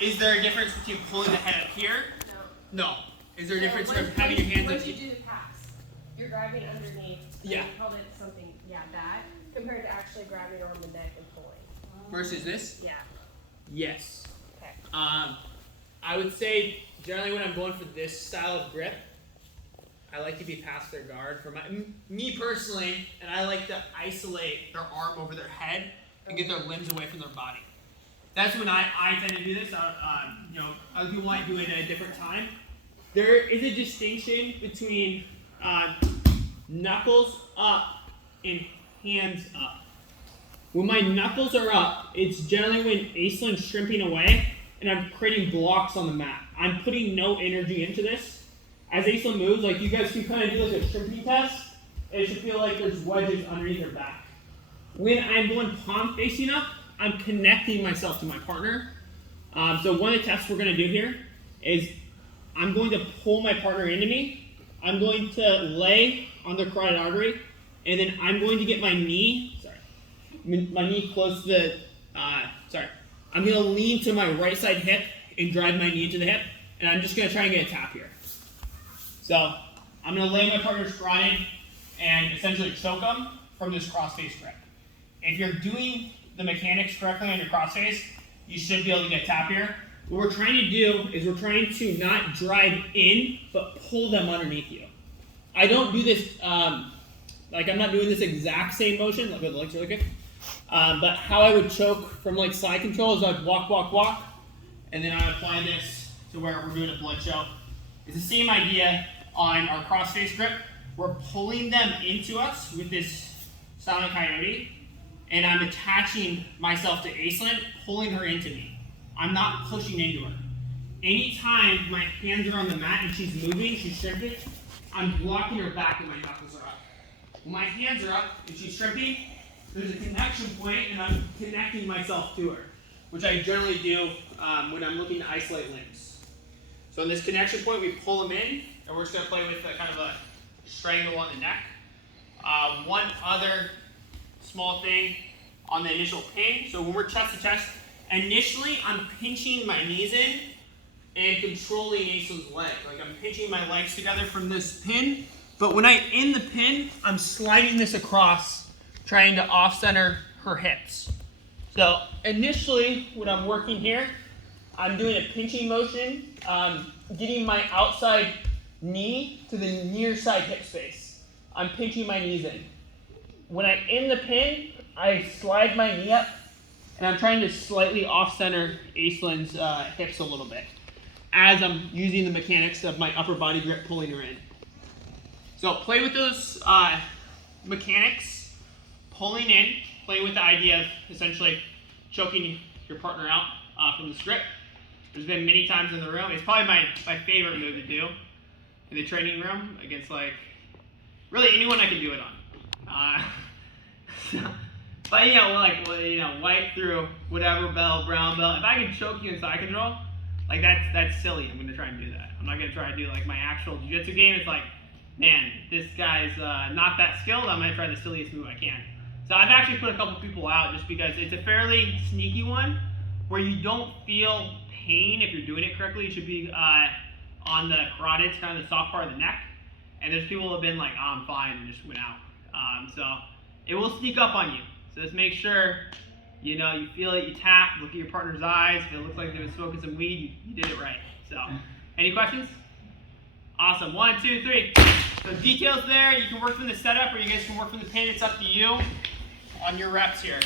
Is there a difference between pulling the head up here? No. Is there a difference from having your hands up Once here? you do the pass, you're grabbing underneath. Yeah. You called it something, that, compared to actually grabbing around the neck and pulling. Versus this? Yeah. Yes. Okay. I would say generally when I'm going for this style of grip, I like to be past their guard for me personally, and I like to isolate their arm over their head and get their limbs away from their body. That's when I tend to do this. Other people might do it at a different time. There is a distinction between knuckles up and hands up. When my knuckles are up, it's generally when Aislin's shrimping away and I'm creating blocks on the mat. I'm putting no energy into this. As Aislinn moves, like you guys can kind of do like a shrimping test, and it should feel like there's wedges underneath their back. When I'm going palm facing up, I'm connecting myself to my partner. So one of the tests we're going to do here is I'm going to pull my partner into me. I'm going to lay on their carotid artery, and then I'm going to get my knee, my knee close to the, I'm going to lean to my right side hip and drive my knee into the hip, and I'm just going to try and get a tap here. So I'm going to lay my partner squatted and essentially choke them from this cross-face grip. If you're doing the mechanics correctly on your cross-face, you should be able to get a tap here. What we're trying to do is we're trying to not drive in, but pull them underneath you. I don't do this, I'm not doing this exact same motion, like with the legs really good. But how I would choke from like side control is I'd walk, and then I apply this to where we're doing a blood choke. It's the same idea on our cross-face grip. We're pulling them into us with this silent coyote, and I'm attaching myself to Aislinn, pulling her into me. I'm not pushing into her. Anytime my hands are on the mat and she's moving, she's shrimping, I'm blocking her back when my knuckles are up. When my hands are up and she's shrimping, there's a connection point and I'm connecting myself to her, which I generally do when I'm looking to isolate limbs. So in this connection point, we pull them in, and we're just going to play with kind of a strangle on the neck. One other small thing on the initial pin. So when we're chest to chest, initially I'm pinching my knees in and controlling Aislinn's leg. Like I'm pinching my legs together from this pin. But when I end the pin, I'm sliding this across, trying to off-center her hips. So initially, when I'm working here, I'm doing a pinching motion, getting my outside knee to the near side hip space. I'm pinching my knees in. When I end the pin, I slide my knee up, and I'm trying to slightly off-center Aislinn's hips a little bit as I'm using the mechanics of my upper body grip pulling her in. So play with those mechanics, pulling in, play with the idea of essentially choking your partner out from the grip. There's been many times in the room. It's probably my favorite move to do in the training room against really anyone I can do it on. But white through whatever belt, brown belt. If I can choke you in side control, that's silly. I'm gonna try and do that. I'm not gonna try to do my actual jiu-jitsu game. It's man, this guy's not that skilled. I'm gonna try the silliest move I can. So I've actually put a couple people out just because it's a fairly sneaky one where you don't feel pain if you're doing it correctly. It should be on the carotids, kind of the soft part of the neck. And there's people who have been like, oh, I'm fine, and just went out. So it will sneak up on you. So just make sure, you feel it, you tap, look at your partner's eyes. If it looks like they were smoking some weed, you did it right. So, any questions? Awesome. 1, 2, 3. So details there. You can work from the setup, or you guys can work from the pin. It's up to you on your reps here.